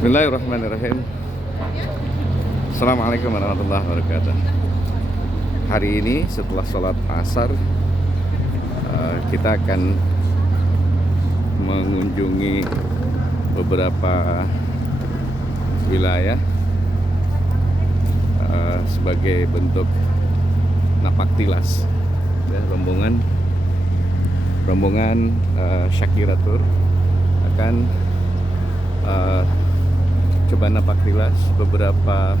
Bismillahirrahmanirrahim. Assalamualaikum warahmatullahi wabarakatuh. Hari ini setelah sholat asar kita akan mengunjungi beberapa wilayah sebagai bentuk napak tilas ya, rombongan Syakira Tour akan coba napak tilas beberapa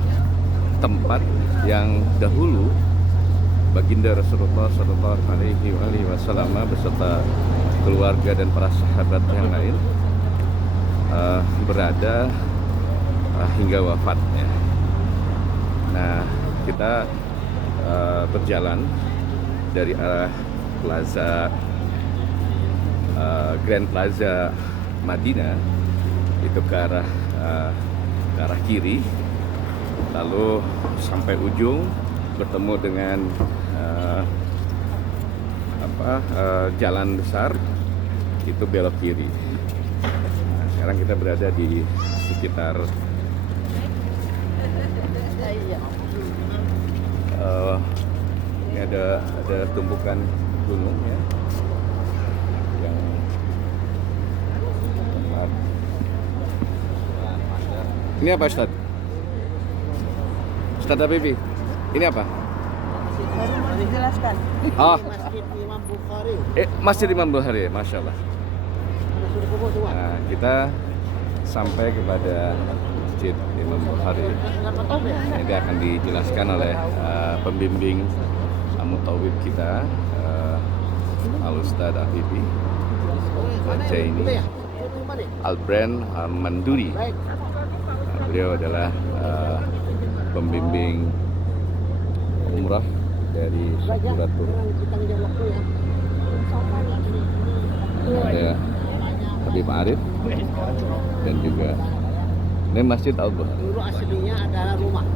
tempat yang dahulu baginda Rasulullah Shallallahu Alaihi Wasallam beserta keluarga dan para sahabat yang lain berada hingga wafatnya. Nah, kita berjalan dari arah Plaza Grand Plaza Madinah itu ke arah kiri, lalu sampai ujung bertemu dengan jalan besar itu belok kiri. Nah, sekarang kita berada di sekitar ini ada tumpukan gunung ya, yang tempat. Ini apa, Ustadz? Ustadz Habibie, ini apa? Baru dijelaskan. Masjid Imam Bukhari. Masjid Imam Bukhari, Masya Allah. Nah, kita sampai kepada Masjid Imam Bukhari. Ini akan dijelaskan oleh pembimbing mutawib kita, Al-Ustadz Habibie Jaini Al-Brand Manduri. Beliau adalah pembimbing umrah dari Syakira Tour. Ada Habib Arif dan juga ini Masjid Al-Bukhari. Dulu aslinya adalah rumah.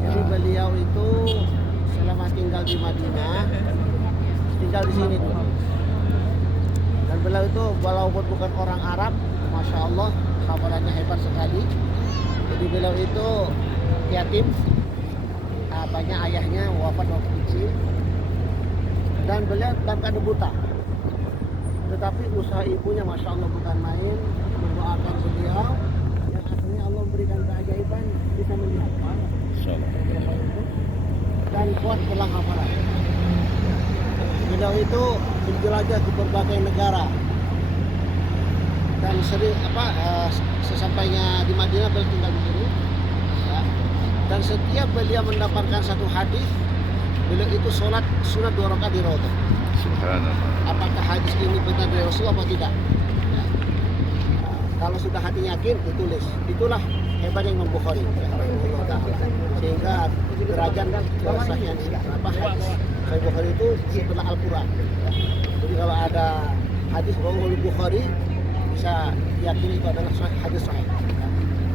Jadi beliau itu selama tinggal di Madinah, tinggal di sini. Dan beliau itu walaupun bukan orang Arab, Masya Allah, hafalannya hebat sekali. Jadi beliau itu yatim, banyak ayahnya wafat waktu kecil, dan beliau dalam keadaan buta. Tetapi usaha ibunya Masya Allah bukan main, mendoakan beliau, yang akhirnya Allah memberikan keajaiban bisa melihat dan kuat pulang hafalan. Beliau itu menjelajah di berbagai negara dan sering sesampainya di Madinah beliau tinggal di sini ya. Dan setiap beliau mendapatkan satu hadis, beliau itu sholat sunat 2 rakaat di rawatib. Subhanallah. Apakah hadis ini benar dari Rasul apa tidak ya. Kalau sudah hati yakin ditulis. Itulah hebatnya Imam Bukhari sehingga derajat kesahihan hadis Sahih Bukhari itu setelah Al-Quran ya. Jadi kalau ada hadis Rawahul Bukhari bisa diyakini itu adalah hadis sahih.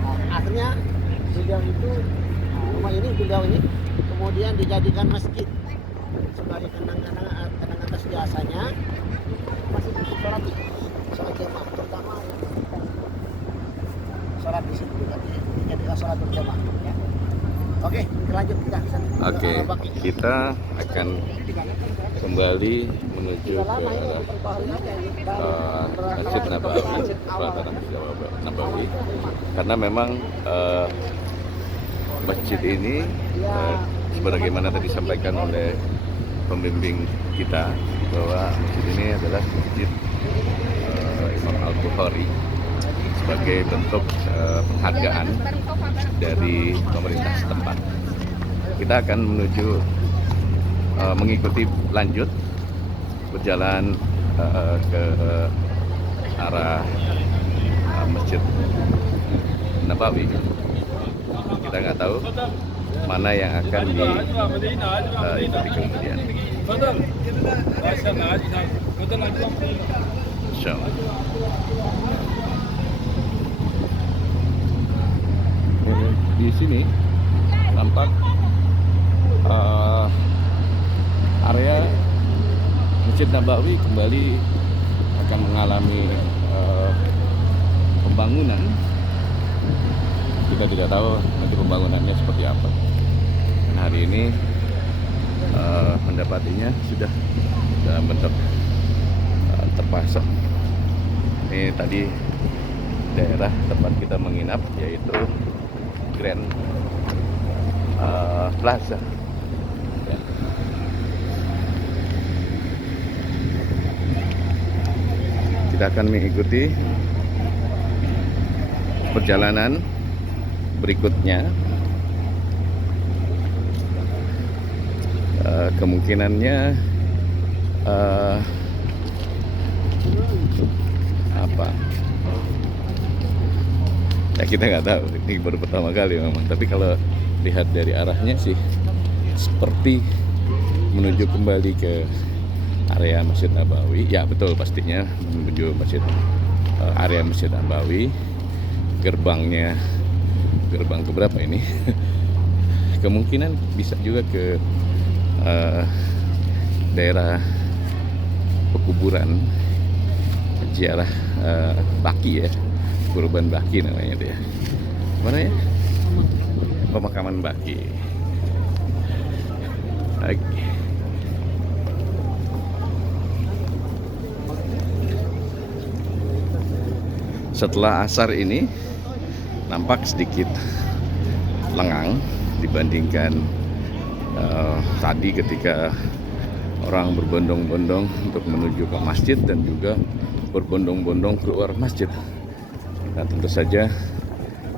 Nah, akhirnya beliau itu rumah ini beliau ini kemudian dijadikan masjid sebagai kenang-kenangan atas jasanya. Masih sholat jamaah, terutama yang sholat di sini juga dijadikan sholat berjamaah ya. Oke, lanjut kita ke sana. Oke, kita akan kembali menuju ke Masjid Nabawi, Selatan Nabawi, karena memang masjid ini sebagaimana tadi disampaikan oleh pembimbing kita bahwa masjid ini adalah masjid Imam Al-Bukhari sebagai bentuk penghargaan dari pemerintah setempat. Kita akan menuju mengikuti lanjut berjalan ke arah Masjid Nabawi. Kita nggak tahu mana yang akan diikuti kemudian. Insyaallah. Di sini tampak area Masjid Nabawi kembali akan mengalami pembangunan kita tidak tahu nanti pembangunannya seperti apa. Dan hari ini mendapatinya sudah dalam bentuk terpasang. Ini tadi daerah tempat kita menginap, yaitu Grand Plaza. Ya. Kita akan mengikuti perjalanan berikutnya. Kemungkinannya apa? Ya kita nggak tahu. Ini baru pertama kali memang. Tapi kalau lihat dari arahnya sih seperti menuju kembali ke area Masjid Nabawi. Ya betul, pastinya menuju area Masjid Nabawi. Gerbangnya gerbang keberapa ini? Kemungkinan bisa juga ke daerah pekuburan ziarah Baki ya, Kurban Baki namanya dia. Mana ya? Pemakaman Baki. Oke. Setelah asar ini nampak sedikit lengang dibandingkan tadi ketika orang berbondong-bondong untuk menuju ke masjid dan juga berbondong-bondong keluar masjid. Nah, tentu saja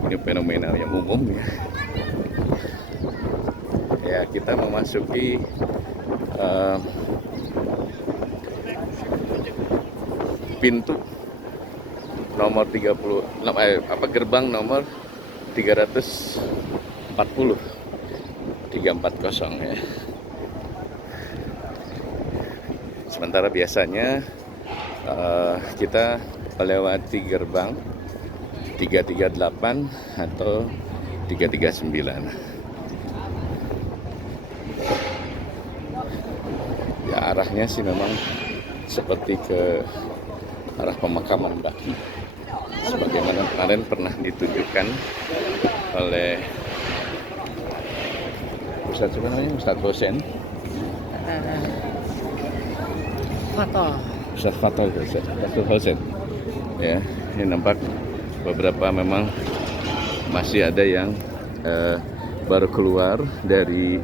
ini fenomena yang umum ya. Ya, kita memasuki pintu nomor 30 gerbang nomor 340 ya. Sementara biasanya kita melewati gerbang 338 atau 339. Ya, arahnya sih memang seperti ke arah pemakaman Baki, sebagaimana kemarin pernah ditunjukkan oleh Ustadz Husain. Ustadz Husain. Ya, ini nampak beberapa memang masih ada yang baru keluar dari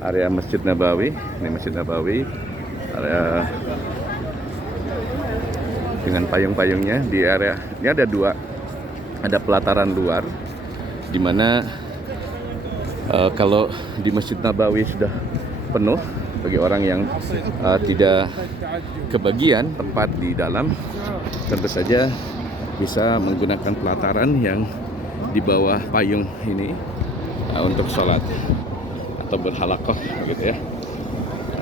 area Masjid Nabawi. Ini Masjid Nabawi, area dengan payung-payungnya. Di area ini ada pelataran luar, di mana kalau di Masjid Nabawi sudah penuh, bagi orang yang tidak kebagian tempat di dalam, tentu saja bisa menggunakan pelataran yang di bawah payung ini untuk sholat atau berhalakoh gitu ya,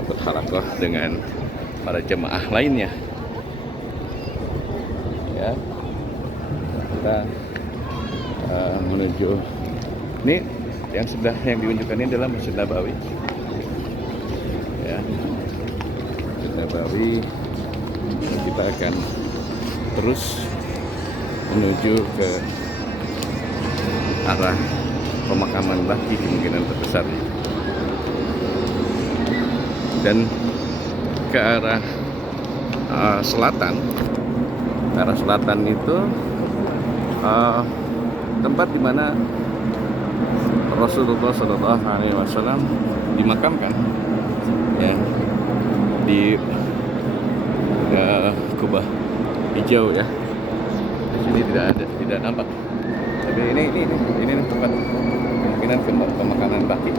berhalakoh dengan para jemaah lainnya. Ya, kita menuju ini yang diunjukkan ini adalah Masjid Nabawi. Ya, Masjid Nabawi. Kita akan terus menuju ke arah pemakaman Baki kemungkinan terbesar, dan ke arah selatan. Ke arah selatan itu tempat di mana Rasulullah SAW dimakamkan, ya, di kubah hijau ya. Di sini tidak nampak, tapi ini tempat kemungkinan pemakaman Baki.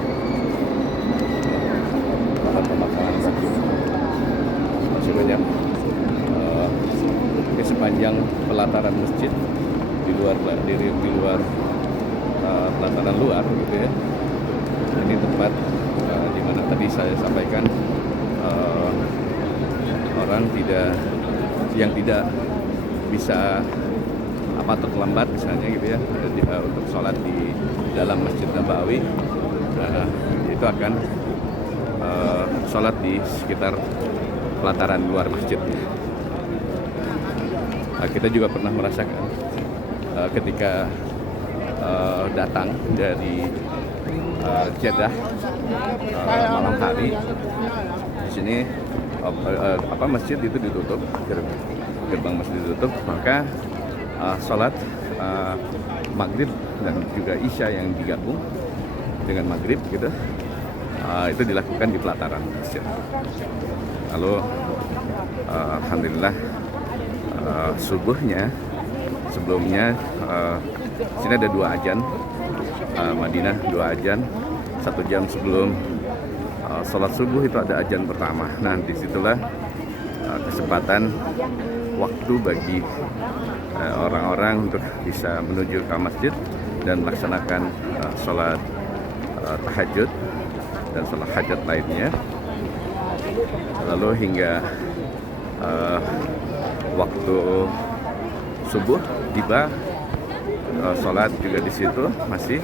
Tempat pemakaman Baki masih banyak di sepanjang pelataran masjid, di luar pelataran luar gitu ya. Ini tempat di mana tadi saya sampaikan orang yang tidak bisa terlambat misalnya gitu ya, untuk sholat di dalam Masjid Nabawi, itu akan sholat di sekitar pelataran luar masjid. Kita juga pernah merasakan ketika datang dari Jeddah malam hari. Di sini masjid itu ditutup, gerbang masjid ditutup, maka sholat maghrib dan juga isya yang digabung dengan maghrib gitu, itu dilakukan di pelataran masjid. Lalu alhamdulillah subuhnya sebelumnya sini ada 2 azan, Madinah 2 azan, 1 jam sebelum sholat subuh itu ada azan pertama. Nah, disitulah kesempatan waktu bagi orang-orang untuk bisa menuju ke masjid dan melaksanakan sholat tahajud dan sholat hajat lainnya. Lalu hingga waktu subuh tiba, sholat juga di situ masih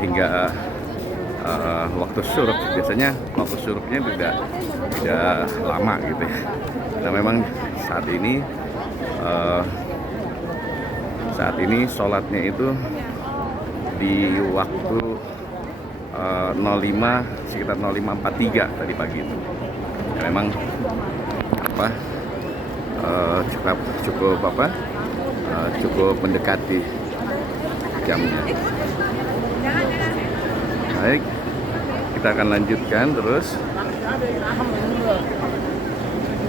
hingga waktu syuruk. Biasanya waktu syuruknya tidak lama gitu ya. Nah, memang saat ini sholatnya itu di waktu 05 sekitar 05.43 tadi pagi itu. Ya, memang cukup mendekati jamnya. Baik, kita akan lanjutkan terus.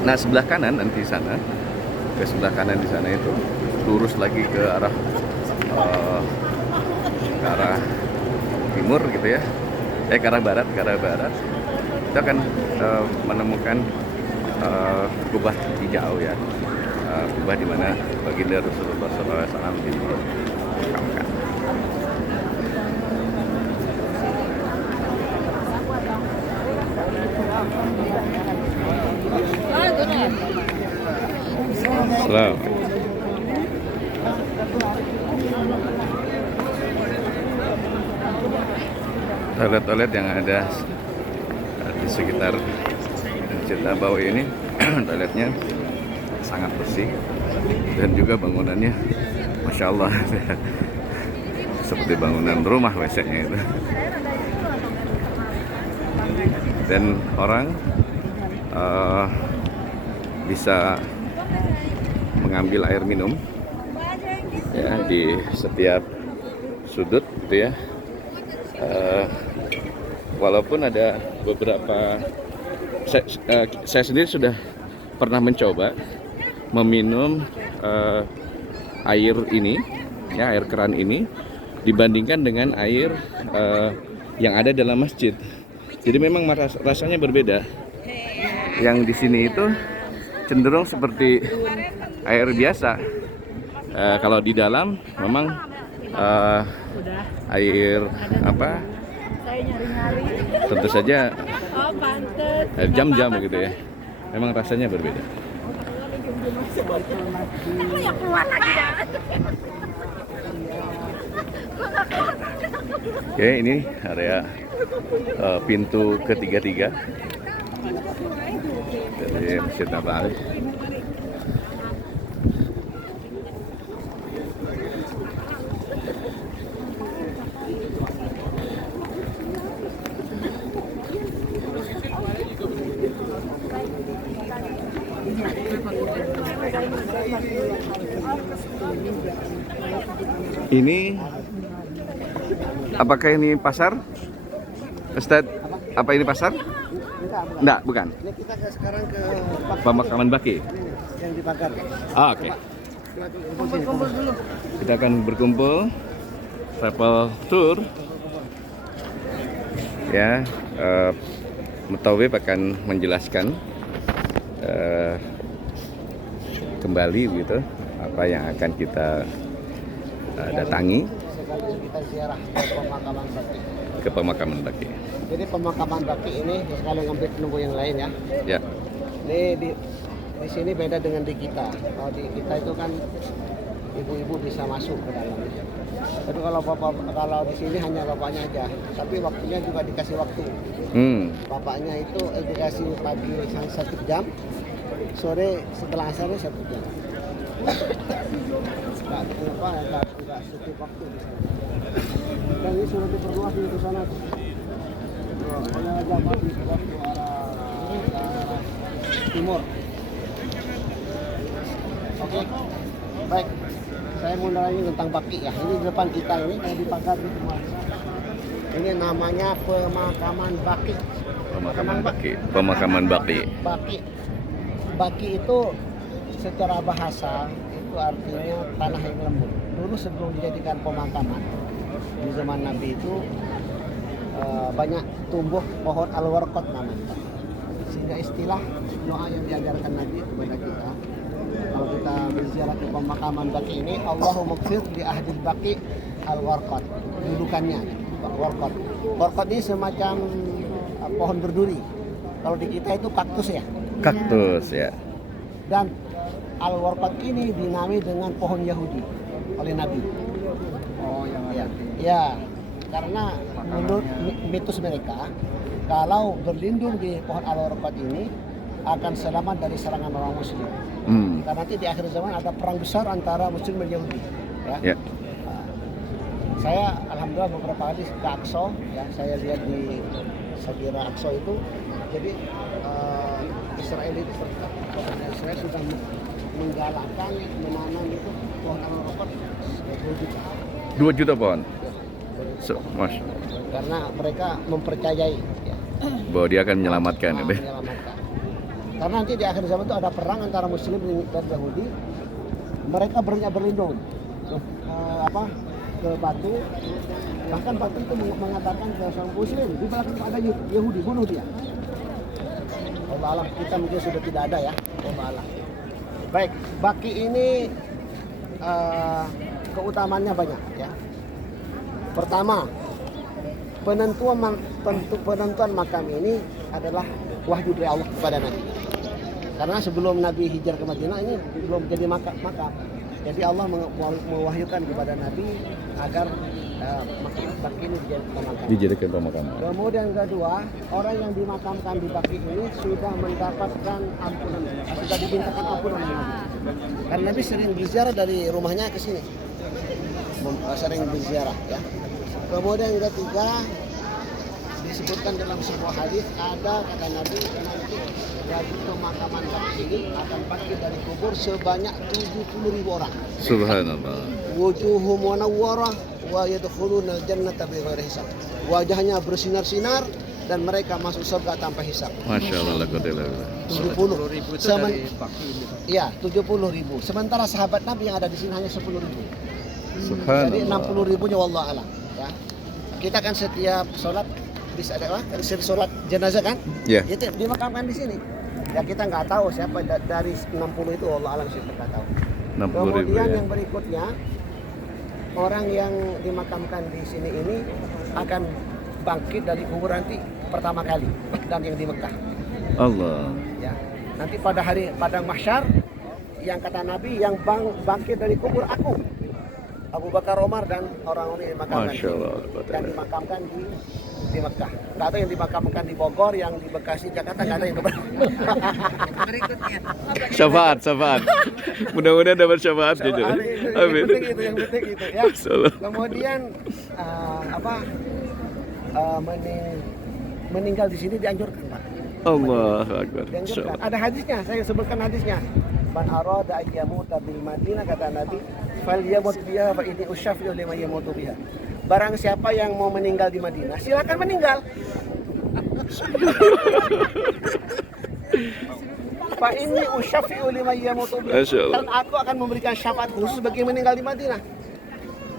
Nah, sebelah kanan nanti sana, ke sebelah kanan di sana itu lurus lagi ke arah timur gitu ya, ke arah barat, kita akan menemukan kubah hijau ya, kubah di mana baginda Rasulullah SAW dimakamkan. Salam. Toilet-toilet yang ada di sekitar Masjid Nabawi ini toiletnya sangat bersih dan juga bangunannya Masya Allah seperti bangunan rumah WC-nya itu. Dan orang bisa mengambil air minum ya di setiap sudut gitu ya. Walaupun ada beberapa, saya sendiri sudah pernah mencoba meminum air ini ya, air keran ini dibandingkan dengan air yang ada dalam masjid. Jadi memang rasanya berbeda. Yang di sini itu cenderung seperti air biasa. Kalau di dalam memang air tentu saja air jam-jam gitu ya. Memang rasanya berbeda. Oke, ini area pintu ketiga dari Masjid Nabawi. Ini apakah ini pasar? Ustadz, apa ini pasar? Enggak, bukan. Ini kita sekarang ke Pemakaman Baqi yang dibakar. Oke. Kumpul dulu. Kita akan berkumpul travel tour. Ya, Mutawib akan menjelaskan kembali gitu apa yang akan kita datangi Sekalian kita ziarah ke pemakaman Baqi. ke Pemakaman Baqi. Jadi pemakaman Baqi ini sekalian ngambil penunggu yang lain ya. Ya. Ini di sini beda dengan di kita. Kalau di kita itu kan ibu-ibu bisa masuk ke dalam. Tapi kalau di sini hanya bapaknya aja. Tapi waktunya juga dikasih waktu. Bapaknya itu dikasih pagi 1 jam, sore setelah asar 1 jam. Nggak cukup waktu di sana. ini sudah diperluas di sana tuh. Oleh Jabar di sebelah ke arah timur. Oke, baik. Saya mau nanya tentang baki ya. Ini di depan kita ini kalau dipagar di rumah. Ini namanya pemakaman baki. Pemakaman baki. Baki itu secara bahasa itu artinya tanah yang lembut. Dulu sebelum dijadikan pemakaman di zaman Nabi itu banyak tumbuh pohon al-warqat namanya. Sehingga istilah doa yang diajarkan Nabi kepada kita, kalau kita berziarah ke pemakaman baki ini, Allahumma ighfir li ahdil baki al-warqat. Dudukannya warqat. Warqat ini semacam pohon berduri. Kalau di kita itu kaktus ya. Kaktus ya. Dan al-warqat ini dinamai dengan pohon Yahudi oleh Nabi. Oh, yang Ya, ya, karena menurut mitos mereka, kalau berlindung di pohon al-warqat ini akan selamat dari serangan orang Muslim. Karena nanti di akhir zaman ada perang besar antara Muslim dan Yahudi. Ya. Ya. Saya alhamdulillah beberapa kali ke Aqsa, ya saya lihat di Sabira Aqsa itu, jadi Israel itu Israel sudah menggalakkan menanam itu pohon al-warqat 2 juta pohon. Masya Allah. Karena mereka mempercayai ya, Bahwa dia akan menyelamatkan. menyelamatkan. Karena nanti di akhir zaman itu ada perang antara Muslim dan Yahudi. Mereka berlindung ke batu. Bahkan batu itu mengatakan ke seorang Muslim, di belakang ada Yahudi, bunuh dia. Allah alam, kita mungkin sudah tidak ada ya. Allah alam. Baik, baki ini keutamaannya banyak ya. Pertama, penentuan makam ini adalah wahyu dari Allah kepada Nabi. Karena sebelum Nabi hijrah ke Madinah ini belum jadi makam. Jadi Allah mewahyukan kepada Nabi agar baki ini Dijadikan pemakaman. Kemudian kedua, orang yang dimakamkan di baki ini sudah mendapatkan ampunan, sudah dimintakan ampunan oleh Nabi. Karena Nabi sering berziarah dari rumahnya ke sini, sering berziarah ya. Kemudian ketiga, disebutkan dalam sebuah hadis, ada kata Nabi nanti dari pemakaman baki ini akan bangkit dari kubur sebanyak 70.000 orang. Subhanallah. Wujuhum munawwarah wa yadkhuluna al-jannata bighairi hisab. Wajahnya bersinar-sinar dan mereka masuk surga tanpa hisab. Masya Allah. 70.000 dari baki ini. Iya, 70.000. Sementara sahabat Nabi yang ada di sini hanya 10.000. Subhanallah. Jadi 60.000-nya wallah alam ya. Kita kan setiap sholat bisa ada sholat jenazah kan? Ya. Itu dimakamkan di sini. Ya kita nggak tahu siapa dari 60 itu Allah alam siapa nggak tahu. 60.000 Kemudian ya. yang berikutnya, orang yang dimakamkan di sini ini akan bangkit dari kubur nanti pertama kali, dan yang di Mekah. Allah. Ya. Nanti pada hari padang mahsyar, yang kata Nabi yang bangkit dari kubur aku, Abu Bakar, Omar dan orang-orang yang dimakamkan. Masya Allah. Dan dimakamkan di Mekah. Nggak ada yang dimakamkan di Bogor, yang di Bekasi, Jakarta nggak ada yang berikutnya. Syafaat. Mudah-mudahan dapat syafaat jujur. Amin. Yang penting itu ya. Kemudian meninggal di sini dianjurkan, Pak. Allah Akbar. Dianjurkan. Ada hadisnya, saya sebutkan hadisnya. Man arada an yamuta bil Madinah, kata Nabi, falyamut biha fa inni usyafi'u liman yamutu biha. Barang siapa yang mau meninggal di Madinah, silakan meninggal. Fa inni usyafi'u liman yamutu biha. Dan aku akan memberikan syafaat khusus bagi yang meninggal di Madinah.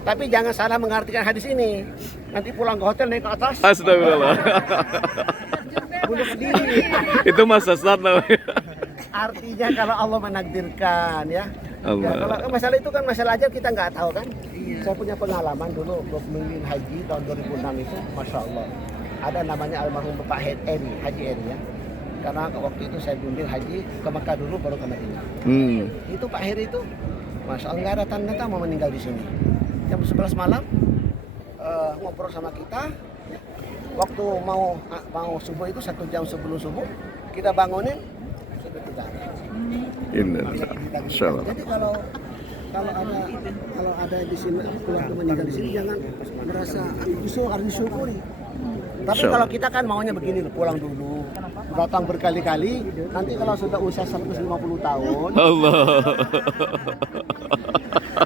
Tapi jangan salah mengartikan hadis ini. Nanti pulang ke hotel naik ke atas. Astagfirullah. Bunuh diri. Itu masa sesat namanya. Artinya kalau Allah menakdirkan ya. Allah. Ya, kalau masalah itu kan masalah aja kita nggak tahu kan. Saya punya pengalaman dulu memimpin haji tahun 2006 itu, masya Allah. Ada namanya almarhum Bapak Eri, Haji Eri ya. Karena waktu itu saya bimbing haji ke Mekah dulu baru ke Madinah. Itu Pak Heri itu, masya Allah nggak ada tanda mau meninggal di sini. Jam 11 malam ngobrol sama kita. Waktu mau subuh itu 1 jam sebelum subuh kita bangunin sudah tidak. Insyaallah. Jadi kalau kalau ada di sini keluarga meninggal di sini jangan merasa justru harus disyukuri. Tapi Sure. kalau kita kan maunya begini loh, pulang dulu, datang berkali-kali, nanti kalau sudah usia 150 tahun, Allah.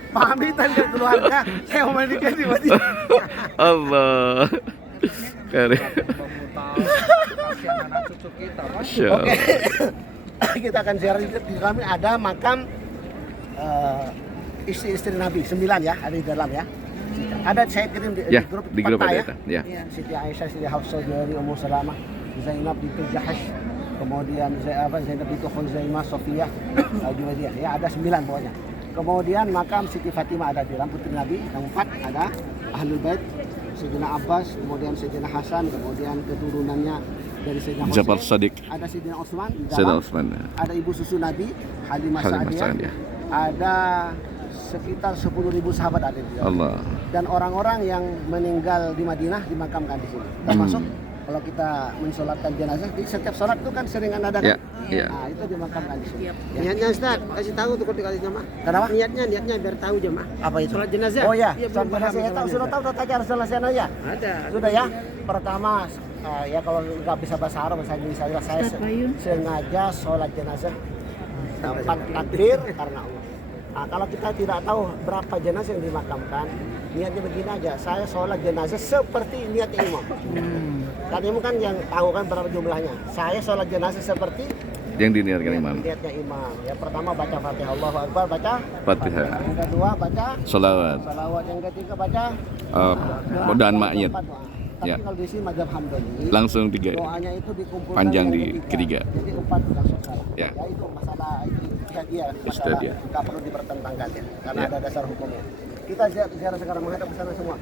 pamitan ke keluarga, saya mau menikah di masjid. Allah. Keren. Kasihan anak cucu kita. Masya Oke, Allah. kita akan ziarah di kami ada makam istri-istri Nabi 9 ya, ada di dalam ya. Ada saya kirim Ya, di di grup peta ada ya. itu. Ya. Siti Aisyah, Siti Hafsah, Juwairi, Ummu Salamah, Zainab binti Jahash, kemudian Zainab binti Khuzaimah, Sofiyah, Juwairiyah. Ya, ada 9 pokoknya. Kemudian makam Siti Fatimah ada di dalam, putri Nabi. Yang 4 ada Ahlul Bait, Sayyidina Abbas, kemudian Sayyidina Hasan, kemudian keturunannya dari Sayyidina Jafar Husain. Sadiq. Ada Sayyidina Utsman di dalam. Sayyidina Utsman. Ada ibu susu Nabi, Halimah Halimah Sa'diyah. Sa'diyah. Ada sekitar 10.000 sahabat ada di dalam. Allah. Dan orang-orang yang meninggal di Madinah dimakamkan di sini. Termasuk kalau kita mensolatkan jenazah, di setiap sholat itu kan sering ada Ya, kan? ya. Nah, itu dimakamkan di sini. Niatnya Ustaz, kasih tahu tuh dikasih jamaah. Kenapa? Niatnya biar tahu jamaah. Apa itu? Sholat jenazah. Oh ya, Iya, sholat belum paham jenazah ya, sholat sudah jenazah. tahu tanya Rasulullah aja. Ada. Sudah ya. Pertama, ya kalau nggak bisa bahasa Arab, bahasa Indonesia, saya sengaja sholat jenazah tanpa takbir karena Allah. Nah, kalau kita tidak tahu berapa jenazah yang dimakamkan, niatnya begini aja. Saya sholat jenazah seperti niat imam. Kan imam kan yang tahu kan berapa jumlahnya. Saya sholat jenazah seperti Yang diniatkan imam. niatnya imam. Ya pertama baca Fatihah, Allahu Akbar, baca Fatihah. Yang kedua baca Salawat. salawat, yang ketiga baca Dan makyat. empat doa. Tapi Ya. kalau di sini mazhab Hambali, Langsung 3. doanya itu dikumpulkan Panjang yang di ketiga. Jadi 4 langsung salah. Ya. Ya itu masalah itu dia masalah Ijtihadiyah. nggak perlu dipertentangkan ya, karena Ya. ada dasar hukumnya. Kita ziarah sekarang menghadap ke sana semua.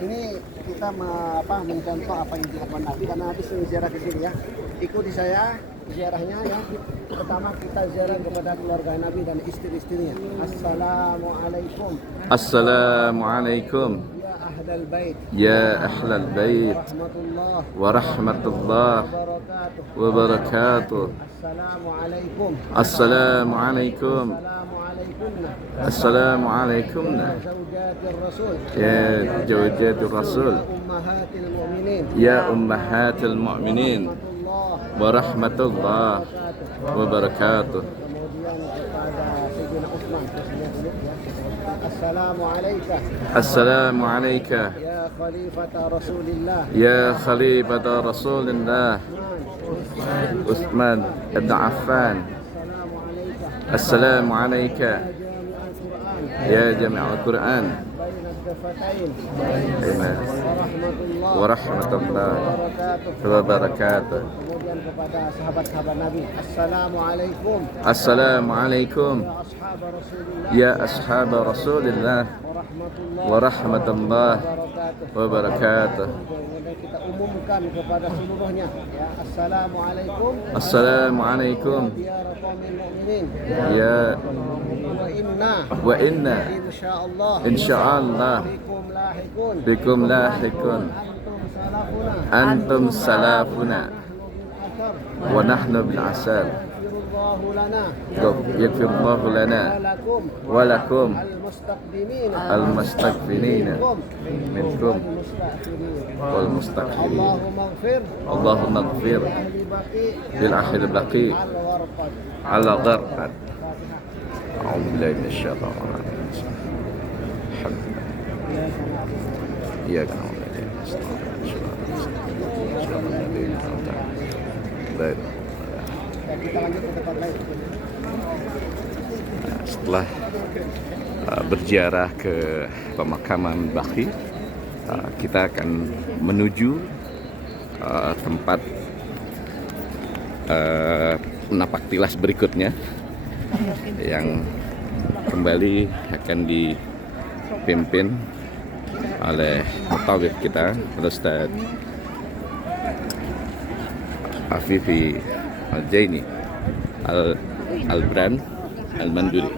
Ini kita mencontoh apa yang dilakukan Nabi, karena Nabi sering ziarah ke sini ya. Ikuti saya ziarahnya ya. Pertama kita ziarah kepada keluarga Nabi dan istri-istrinya. Assalamualaikum Assalamualaikum. ya ahlal bait Ya ahlal bait. warahmatullah Warahmatullah wabarakatuh. wabarakatuh. Assalamualaikum. Assalamualaikum. Assalamualaikum. Assalamualaikum. Zawjatir Rasul. Ya Zawjatul Rasul. Ummahatil mu'minin. Ya Ummahatil Mu'minin. Warahmatullah Warahmatullah wabarakatuh. Kemudian kepada Sayyidina Utsman dulu ya. Assalamualaikum Assalamu alayka. ya khalifata Rasulillah. Ya Khalifata Rasulillah. Uthman ibn Affan. Assalamu alayka. Ya Jami'ul Quran. Warahmatullah wabarakatuh. Kemudian kepada sahabat-sahabat Nabi, Assalamualaikum Assalamualaikum. ashab Rasulillah. Ya ashab Rasulillah. Warahmatullah wabarakatuh. Kemudian kita umumkan kepada seluruhnya ya, Assalamualaikum Assalamualaikum. ya qaumin mu'minin Ya wa inna inna insyaallah insyaallah bikum lahikun bikum lahikun. antum salafuna Antum salafuna wa nahnu bil asar. yaghfirullahu lana Yaghfirullahu lana wa lakum wa lakum al-mustaqdimin al-mustaqbilina minkum wal mustaqbilin. Allahumma ighfir Allahumma ighfir ahli baqi lil ahli baqi al-warqad. ala gharqad. A'udzu billahi minasyaitonir rajim. Alhamdulillah. Iyyaka na'budu wa iyyaka nasta'in. Kita lanjut ke tempat lain. Setelah berziarah ke pemakaman Baqi, kita akan menuju tempat napak tilas berikutnya yang kembali akan dipimpin oleh mutawif kita, Ustaz Afifi Al-Jaini Al-Bran Al-Manduri.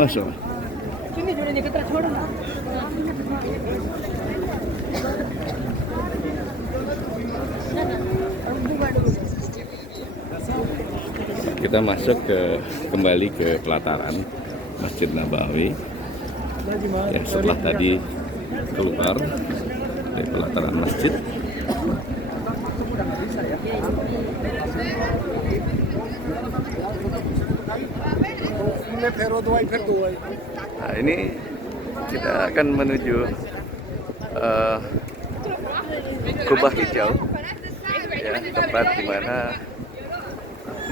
Masya Allah. Kita masuk kembali ke pelataran Masjid Nabawi. Ya, setelah tadi keluar dari pelataran masjid. Nah, ini kita akan menuju Kubah Hijau, ya, tempat di mana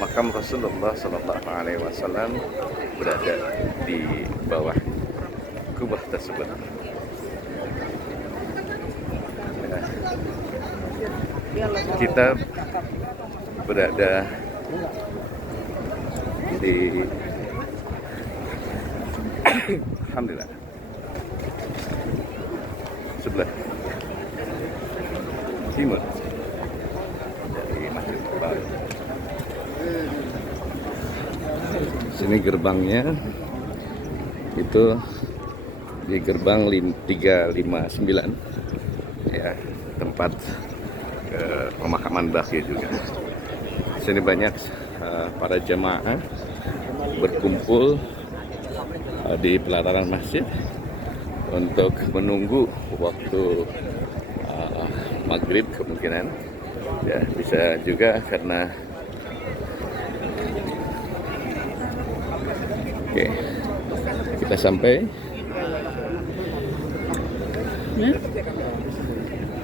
makam Rasulullah Sallallahu Alaihi Wasallam berada di bawah kubah tersebut. Ya, kita berada di alhamdulillah sebelah timur dari Masjid Nabawi. Sini gerbangnya itu di gerbang 359, ya, tempat pemakaman Baqi juga. Sini banyak para jemaah berkumpul di pelataran masjid untuk menunggu waktu maghrib kemungkinan, ya, bisa juga karena oke, kita sampai.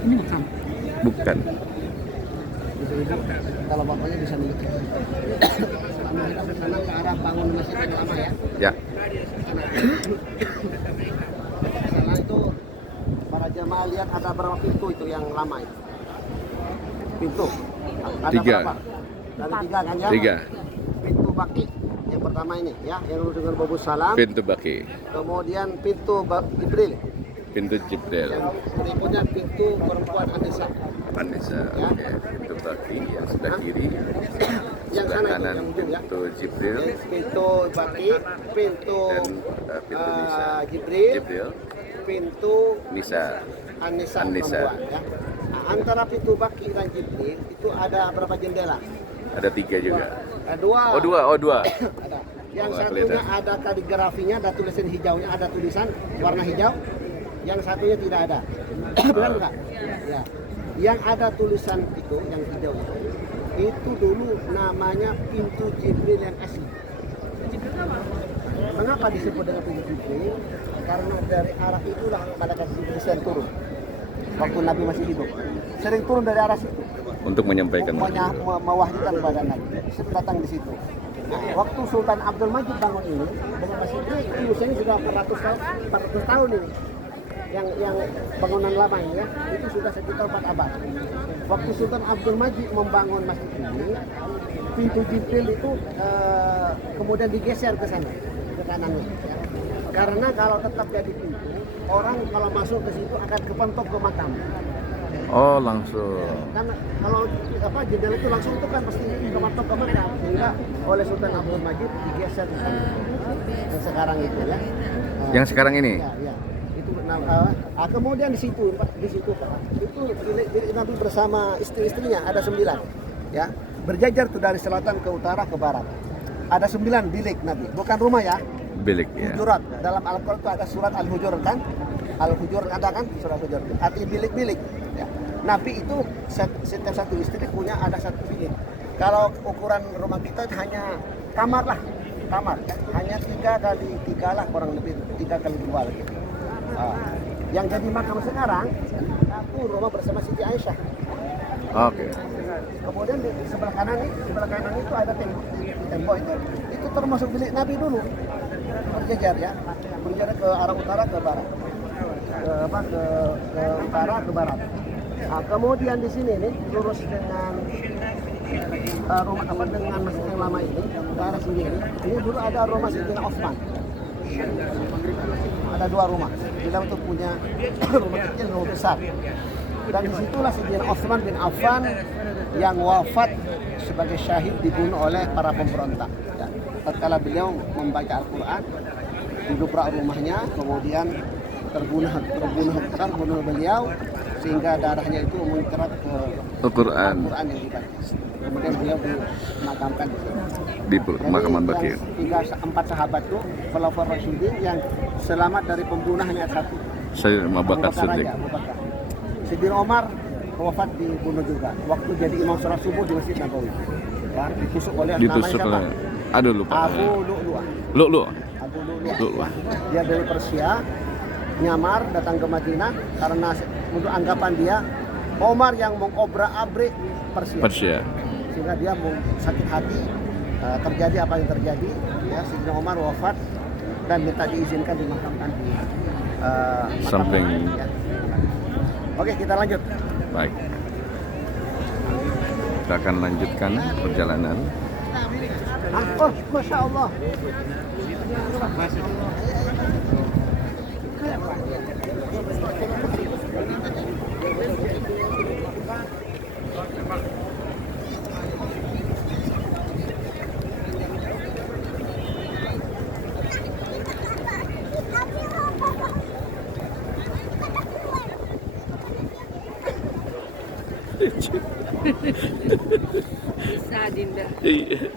Ini makam. Bukan. Kalau bapaknya bisa melihat. Selama kita bersama ke arah bangun masjid yang lama ya. Ya. Setelah itu para jemaah lihat ada berapa pintu itu yang lama itu. Pintu. Ada 3. berapa? Dari 3 kan ya? 3. Pintu Baqi yang pertama ini ya, yang dengan Babus Salam. Pintu Baqi. Kemudian pintu Jibril. Pintu Jibril. Yang berikutnya pintu perempuan Anissa. Anissa. Ya. Oke. Pintu Baqi yang sebelah kiri. Yang Sebelah sana itu, kanan yang ujung ya. pintu Jibril Pintu Baqi, pintu dan pintu Nisa. Jibril, Jibril, pintu Nisa. Anissa An-Nisa. perempuan ya. Nah, antara pintu Baqi dan Jibril itu ada berapa jendela? Ada 3 juga. 2. Oh 2. Ada. Yang Oh, satunya kelihatan. ada kaligrafinya, ada tulisan hijaunya, ada tulisan warna hijau. Yang satunya tidak ada. Benar enggak? Ya. Yang ada tulisan itu, yang hijau itu dulu namanya pintu Jibril yang asli. Mengapa disebut dengan pintu Jibril? Karena dari arah itulah malaikat Jibril sering turun. Waktu Nabi masih hidup, sering turun dari arah situ. Untuk menyampaikan. Mewahyikan kepada Nabi. Sering datang di situ. Nah, waktu Sultan Abdul Majid bangun ini dengan masjid ini usianya sudah 400 tahun ini. Yang bangunan lama ini ya, itu sudah sekitar 4 abad. Waktu Sultan Abdul Majid membangun masjid ini, pintu Jibril itu kemudian digeser ke sana, ke kanannya. Ya. Karena kalau tetap jadi pintu, orang kalau masuk ke situ akan kepentok ke makam. Oh, langsung. Karena kalau jendela itu langsung itu kan pasti kepentok ke makam, sehingga oleh Sultan Abdul Majid digeser ke sana. Yang sekarang itu ya. Yang sekarang ini. Ya. Kemudian di situ Pak, itu bilik Nabi bersama istri-istrinya ada 9 ya, berjajar tuh dari selatan ke utara ke barat. Ada 9 bilik Nabi, bukan rumah ya, Bilik ya. hujurat. Dalam Al-Quran itu ada surat Al-Hujurat kan, Al-Hujurat ada kan, surat Hujurat artinya bilik-bilik ya. Nabi itu setiap satu istri punya ada 1 bilik. Kalau ukuran rumah kita hanya kamar lah, kamar ya. Hanya 3 kali 3 lah, kurang lebih 3 kali 2 lagi. Yang jadi makam sekarang satu rumah bersama Siti Aisyah. Oke. Kemudian di sebelah kanan itu ada tembok. Di tembok itu termasuk bilik Nabi dulu. Berjajar ya, berjajar ke arah utara ke barat, ke utara ke barat. Nah, kemudian di sini nih lurus dengan rumah dengan masjid yang lama ini ke arah sini. Ini dulu ada rumah Sayyidina Utsman. Ada 2 rumah. Bila itu punya rumah kecil, rumah besar. Dan disitulah Sayyidina Utsman bin Affan yang wafat sebagai syahid dibunuh oleh para pemberontak. Ya. Tatkala beliau membaca Al-Quran, didobrak rumahnya, kemudian terbunuh beliau sehingga darahnya itu mencerat ke Al-Quran Al-Quran yang dibaca. Kemudian beliau dimakamkan di sini. di pemakaman Baqi. Empat sahabat itu Khulafaur Rasyidin yang selamat dari pembunuhan hanya satu. Saya Abu Bakar Siddiq. Abu Bakar. Sayyidina Umar wafat dibunuh juga waktu jadi imam sholat subuh di Masjid Nabawi. Ya, ditusuk oleh Ditusuk namanya oleh siapa? aduh lupa. Abu Lu'lu'ah. Lu'lu'. Abu Lu'lu'ah. Lu'lu'ah. Dia dari Persia, nyamar datang ke Madinah karena untuk anggapan dia Omar yang mengobrak-abrik Persia. Persia. Sehingga dia sakit hati, terjadi apa yang terjadi, ya Sayyidina Umar wafat dan minta diizinkan dimakamkan di makam Samping. ya. Oke, kita lanjut. Baik. Kita akan lanjutkan perjalanan. Oh, Masya Allah. Bisa Dinda. Iya.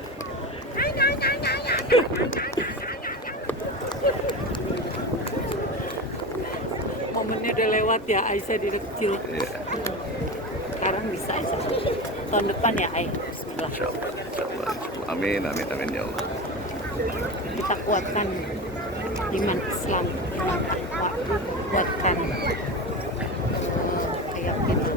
Momennya udah lewat ya, Aisyah di kecil. Iya. Sekarang bisa Aisyah. Tahun depan ya, Bismillah. Insyaallah. Insyaallah. Amin, amin, amin ya Allah. Kita kuatkan iman Islam, iman takwa, kuatkan keyakinan.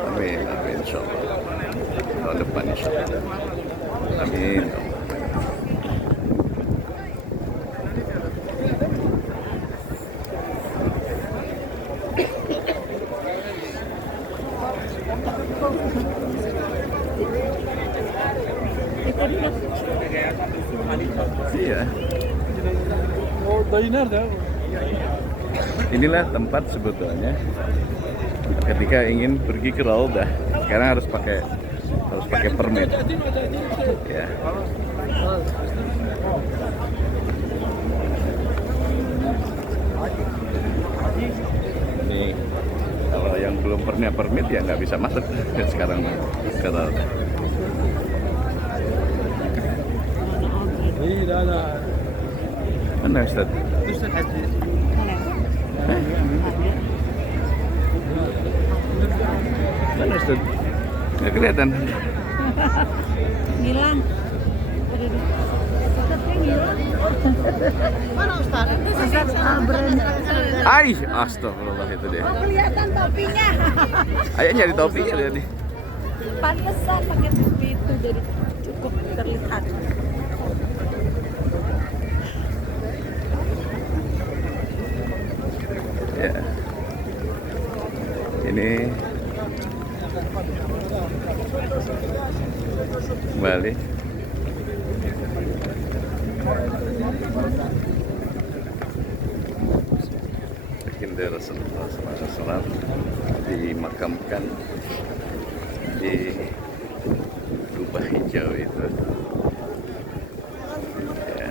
Amin, amin insyaallah. Tahun depan insyaallah. Amin. Iya. Oh, dari nerede? Inilah tempat sebetulnya ketika ingin pergi ke Raudah. Sekarang harus pakai permit. Ya. Ini kalau yang belum pernah permit ya nggak bisa masuk sekarang ke Raudah. Iya, ada. Mana Ustaz? Mana Ustaz? Nggak kelihatan. Ngilang. Mana Ustaz? Ai, astagfirullah itu dia. Kelihatan topinya. Ayo nyari topinya lihat nih. Pantesan pakai topi itu jadi cukup terlihat. Ya. Ini kembali baginda Rasulullah SAW dimakamkan di Kubah Hijau itu. Ya.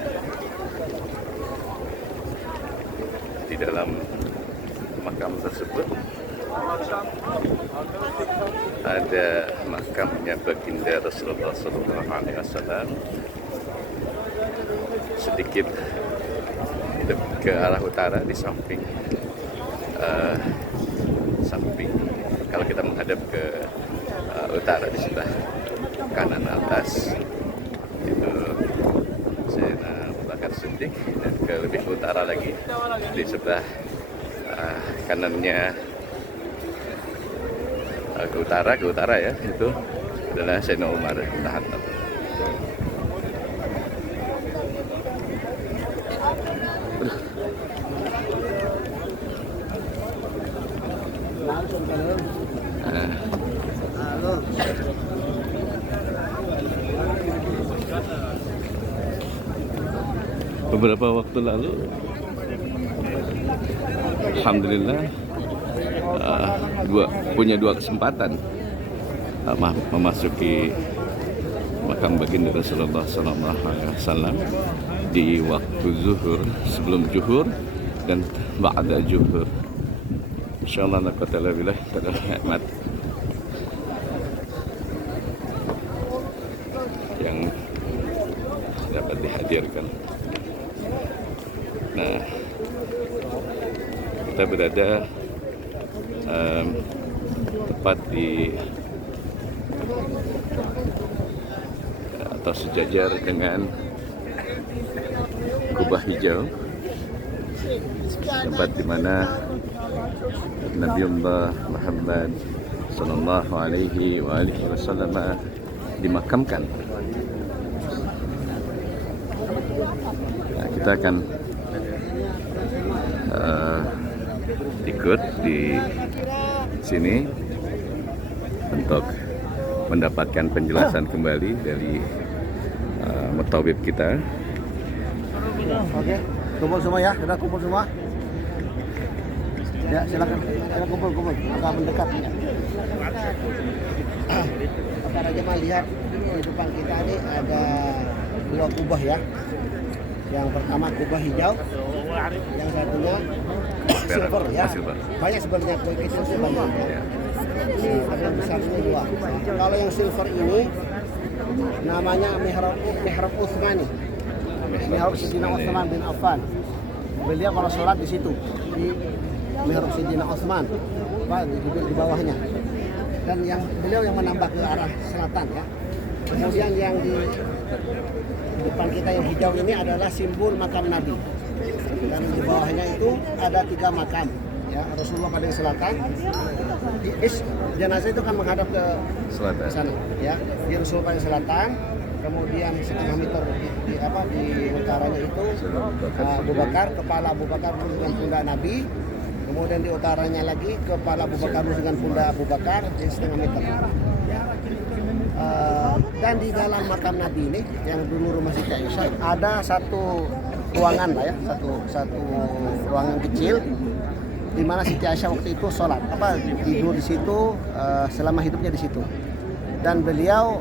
Di dalam makam tersebut ada makamnya baginda Rasulullah SAW sedikit ke arah utara di samping kalau kita menghadap ke utara di sebelah kanan atas itu Sayyidina Abu Bakar Siddiq, dan ke lebih utara lagi di sebelah kanannya ke utara ya, itu adalah Sayyidina Umar bin Khattab. beberapa waktu lalu, alhamdulillah, punya dua kesempatan memasuki makam baginda Rasulullah SAW di waktu zuhur, sebelum zuhur dan ba'da zuhur. Insyaallah la quwwata illa billah, nikmat yang dapat dihadirkan. Nah, kita berada tepat di atau sejajar dengan kubah hijau, tempat di mana Nabiullah Muhammad sallallahu alaihi wasallam dimakamkan. Nah, kita akan ikut di sini untuk mendapatkan penjelasan kembali dari mutawib kita. Oke, kumpul semua ya, sudah kumpul semua. Ya, silakan kumpul, agak mendekat. Para jemaah lihat di depan kita ini ada dua kubah ya. Yang pertama kubah hijau, yang satunya silver ya. Banyak sebenarnya kubah itu sebenarnya. Ini yang besar ini dua. Kalau yang silver ini namanya Mihrab Utsmani. Mihrab Sayyidina Utsman bin Affan. Beliau kalau sholat di situ di Mihrab Sayyidina Utsman, di bawahnya. Dan yang beliau yang menambah ke arah selatan ya. Kemudian yang di depan kita yang hijau ini adalah simbol makam Nabi. Dan di bawahnya itu ada 3 makam. Ya, Rasulullah paling selatan. Jenazah itu kan menghadap ke Selatan. sana, ya. Di Rasul paling selatan. Kemudian setengah meter di utaranya itu Abu Bakar, kepala Abu Bakar dengan pundak Nabi. Kemudian di utaranya lagi kepala Abu Bakar dengan pundak Abu Bakar di setengah meter. Dan di dalam makam Nabi ini yang dulu rumah Siti Aisyah ada satu ruangan lah ya, satu ruangan kecil di mana Siti Aisyah waktu itu sholat tidur di situ selama hidupnya di situ. Dan beliau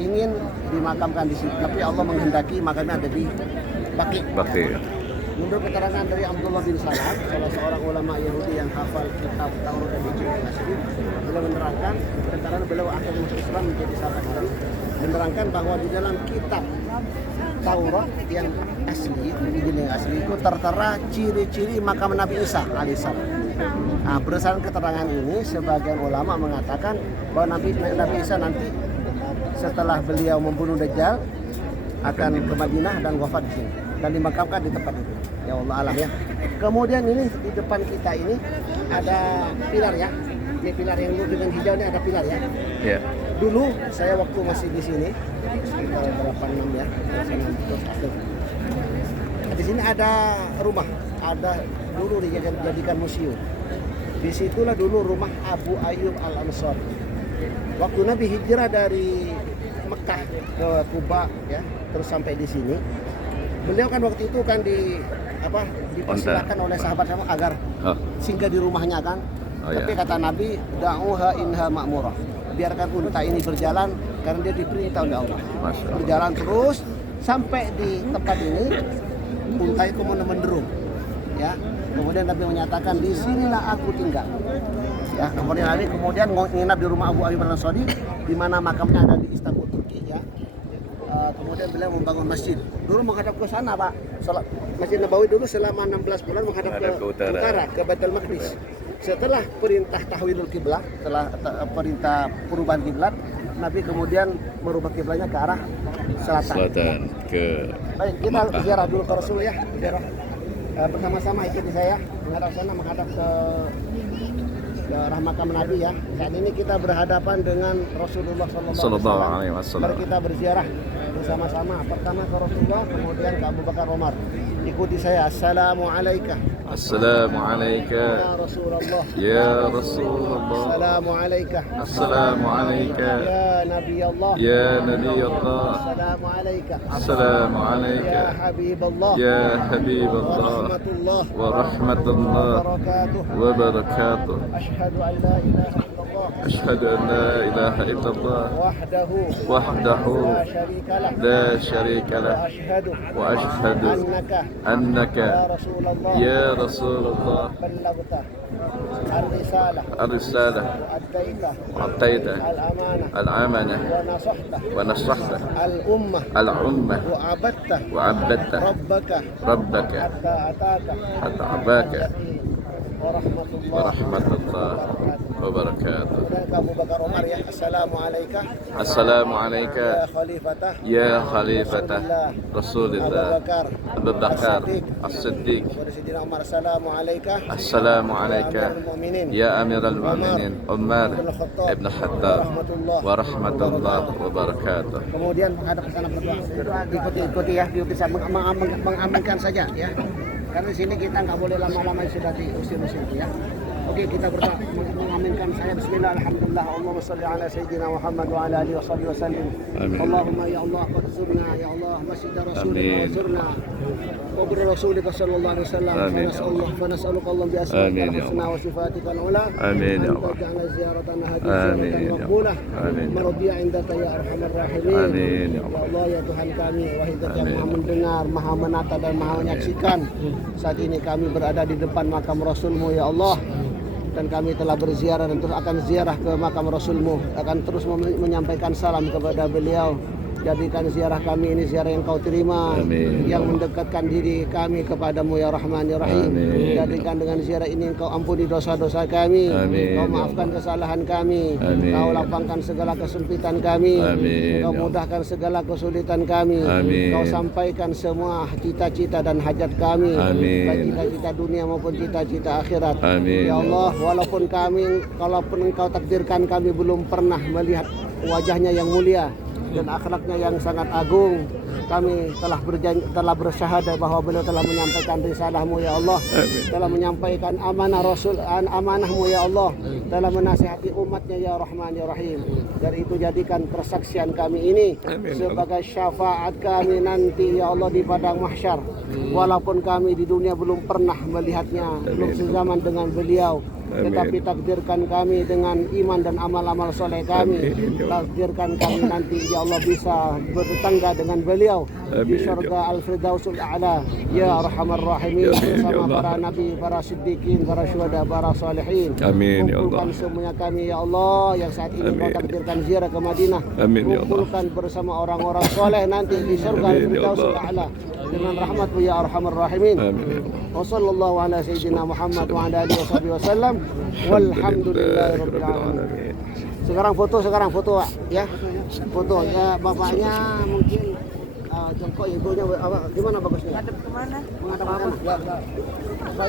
ingin dimakamkan di situ, tapi Allah menghendaki makamnya ada di Baqi. Menurut keterangan dari Abdullah bin Salam, salah seorang ulama Yahudi yang hafal kitab Taurat dan Injil, beliau menerangkan, karena beliau akhirnya masuk Islam menjadi sahabat Islam, menerangkan bahwa di dalam kitab Taurat yang asli, Injil yang asli itu tertera ciri-ciri makam Nabi Isa alaihissalam. Nah, berdasarkan keterangan ini, sebagian ulama mengatakan bahwa Nabi Isa nanti setelah beliau membunuh Dajjal akan ke Madinah dan wafat di sini dan dimakamkan di tempat itu. Ya Allah alam ya. Kemudian ini di depan kita ini ada pilar ya. Ini pilar yang dulu dengan hijau ini ada pilar ya. Ya. Dulu saya waktu masih di sini sekitar 86 ya. Di sini ada rumah, ada dulu dijadikan museum. Disitulah dulu rumah Abu Ayyub Al-Ansari. Waktu Nabi hijrah dari Mekah ke Kuba ya, terus sampai di sini. Beliau kan waktu itu kan dipersilakan oleh sahabat-sahabat agar singgah di rumahnya kan. Tapi kata Nabi, da'uha inha ma'murah. Biarkan unta ini berjalan karena dia diperintah oleh Allah. Berjalan terus sampai di tempat ini, unta itu menderung. Ya. Kemudian Nabi menyatakan, di sinilah aku tinggal. Ya, kemudian nginap di rumah Abu Ayyub Al-Ansari di mana makamnya ada di Istanbul, Turki ya. Kemudian beliau membangun masjid. Dulu menghadap ke sana, Pak. Salat Masjid Nabawi dulu selama 16 bulan menghadap ke utara, ke Baitul Maqdis. Setelah perintah tahwilul kiblat, setelah perintah perubahan kiblat, Nabi kemudian merubah kiblatnya ke arah selatan. Baik, kita ziarah dulu ke Rasul ya, ziarah. Bersama-sama ikuti saya menghadap sana, menghadap ke arah makam Nabi ya. Saat ini kita berhadapan dengan Rasulullah SAW. Mari kita berziarah bersama-sama. Pertama ke Rasulullah, kemudian ke Abu Bakar Umar. Ikuti saya. Assalamualaikum السلام عليك يا رسول الله يا رسول الله السلام عليك السلام عليك يا نبي الله يا نبي الله السلام عليك السلام عليك يا حبيب الله يا حبيب الله ورحمة الله ورحمة الله وبركاته وبركاته أشهد أن لا إله إلا الله أشهد أن لا إله إلا الله وحده وحده لا شريك له لا شريك له وأشهد وأشهد أنك أنك يا رسول الله يا رسول الله بلغت الرسالة الرسالة وأديت وأعطيت الأمانة الأمانة ونصحت ونصحت الأمة الأمة وعبدت وعبدت ربك حتى أتاك أتعباك ورحمة الله ورحمة الله وبركاته. Kemudian Abu Bakar Umar ya. Assalamualaikum السلام عليك ya khalifata يا خليفة رسول الله أبو بكر الصديق. Kepada Sayyidina Umar. Assalamualaikum السلام عليك mu'minin يا أمير المؤمنين عمر ابن الخطاب ورحمة الله وبركاته. Kemudian ada pesanan berdoa. Ikuti ya, bisa mengaminkan saja ya. Karena di sini kita nggak boleh lama-lama sudah diusir ya. Oke, kita berdoa mengaminkan saya. Bismillah, alhamdulillah, Allahumma salli ala sayyidina Muhammad wa ala alihi wa sahbihi wa sallim. Amin. Allahumma ya Allah qad zurna ya Allah masjid rasulika wa Amin. zurna قبر رسولك صلى الله عليه وسلم آمين يا الله. فنسألك اللهم بأسمائك آمين يا الحسنى الله. وصفاتك العلى آمين يا أن الله. تجعل زيارتنا هذه آمين زيارة يا مقبولة آمين يا مرضية عندك يا أرحم الراحمين. آمين يا Ya الله. Allah ya Tuhan kami, wahai Zat yang Amin. maha mendengar, maha menata dan maha menyaksikan. Saat ini kami berada di depan makam Rasulmu ya Allah. Dan kami telah berziarah dan terus akan ziarah ke makam Rasulmu. Akan terus menyampaikan salam kepada beliau. Jadikan ziarah kami ini ziarah yang kau terima. Amin. Yang mendekatkan diri kami kepadamu ya Rahman ya Rahim. Amin. Jadikan dengan ziarah ini kau ampuni dosa-dosa kami. Amin. Kau maafkan kesalahan kami. Amin. Kau lapangkan segala kesempitan kami. Amin. Kau mudahkan segala kesulitan kami. Amin. Kau sampaikan semua cita-cita dan hajat kami. Amin. Baik cita-cita dunia maupun cita-cita akhirat. Amin. Ya Allah, walaupun engkau takdirkan kami belum pernah melihat wajahnya yang mulia dan akhlaknya yang sangat agung, kami telah bersyahadat bahwa beliau telah menyampaikan risalahmu ya Allah. Amin. Telah menyampaikan amanah amanahmu ya Allah, telah menasihati umatnya ya Rahman ya Rahim. Dari itu jadikan persaksian kami ini Amin. sebagai syafaat kami nanti ya Allah di padang mahsyar. Walaupun kami di dunia belum pernah melihatnya, belum sezaman dengan beliau, Amin. tetapi takdirkan kami dengan iman dan amal-amal soleh kami. Amin. Takdirkan kami nanti ya Allah bisa bertetangga dengan beliau di Amin. surga Al-Firdausul A'la ya Arhamar Rahimin, Ya Allah. bersama para nabi, para siddiqin, para syuhada, para salihin. Amin ya Kumpulkan Allah. semuanya kami ya Allah yang saat ini Amin. kau takdirkan ziarah ke Madinah. Amin ya Allah. Kumpulkan bersama orang-orang soleh nanti di surga Amin ya Al-Firdausul Allah. A'la dengan rahmatmu ya Arhamar Rahimin. Amin ya Allah. Wa sallallahu ala sayyidina Muhammad wa ala alihi wasallam. Walhamdulillahirabbil alamin. Sekarang foto ya. Foto ya bapaknya mungkin jongkok ibunya apa gimana bagusnya? Ngadep kemana? Menghadap mana? Ya.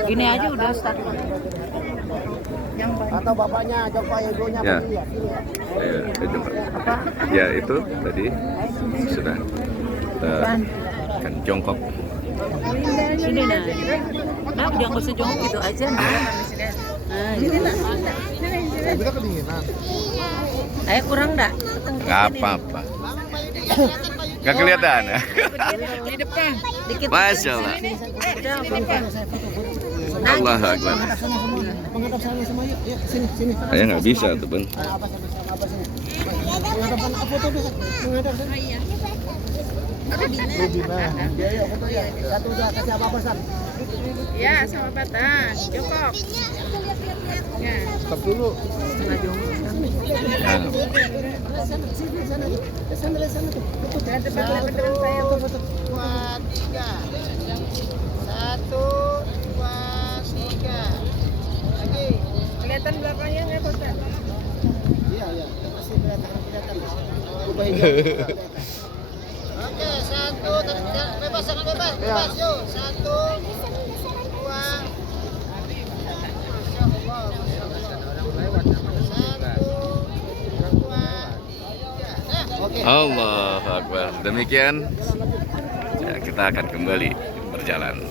Gini aja udah start. Yang banyak. Atau bapaknya jongkok ibunya Ya. begini ya. Gini ya. Itu. Ya itu tadi sudah kita akan jongkok. Sini nah. Nah, udah nggak usah jongkok gitu aja. Nah, gitu. Bisa kedinginan. Ayo kurang enggak? Nggak apa-apa. Nggak kelihatan ya? Di depan. Dikit. Masya Allah. Udah, Allah Akbar. Menghadap sana semua yuk. Yuk sini. Saya nggak bisa tuh bang. Apa sini? Menghadap sana foto dulu. Menghadap sana. Rubina. Ya, foto ya. Satu udah kasih apa San? Ya, sama Batan. Jongkok. Ya. Stop dulu. Nah, Sana tuh. Betul. Jangan depan saya. Foto. 2, 3. 1, 2, 3. Lagi. Kelihatan belakangnya nggak, Bosan? Iya. Pasti kelihatan. Ubah hijau. Oke, 1, bebas, sangat bebas. Bebas, yuk. 1, 2. Masya Allah. 1, 2, 3. Oke. Allah Akbar. Demikian ya, kita akan kembali berjalan.